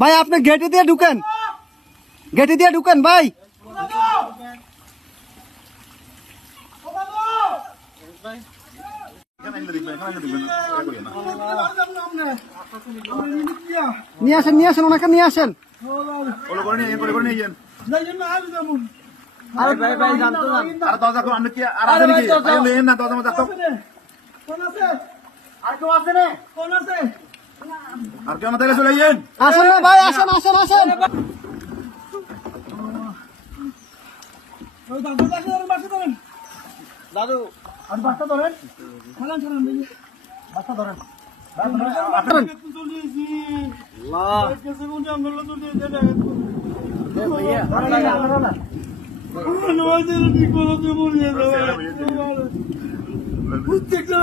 ভাই আপনি গেটে দিয়ে ঢুকেন, গেটে দিয়ে ঢুকেন ভাই। নিয়ে আসেন, নিয়ে আসেন, ওনাকে নিয়ে আসেন। আসেন না ভাই, আসেন আসেন আসেন। দাদু আর বাচ্চা ধরেন, বাচ্চা ধরেন। প্রত্যেকটা